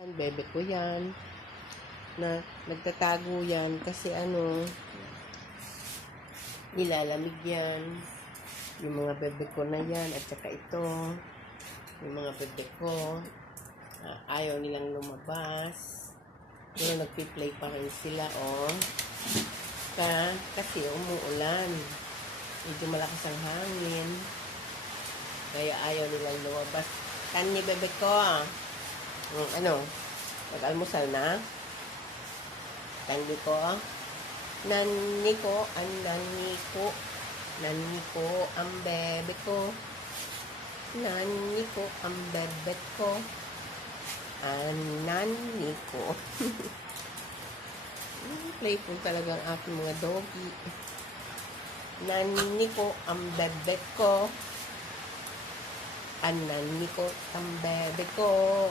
Bebe ko yan. Na nagtatago yan kasi nilalamig yan. Yung mga bebe ko na yan at saka ito. Yung mga bebe ko ayaw nilang lumabas. Pero nagpi-play pa rin sila, oh. Kasi umuulan. Medyo malakas ang hangin. Kaya ayaw nilang lumabas. Kani bebe ko, nag-almusal na? Kani ko, nani ko, nani ko, ang bebe ko. Nani ko, ang bebe ko. Nani ko. Playful talaga ang aking mga doggy. Nani ko, ang bebe ko. Nani ko, ang bebe ko.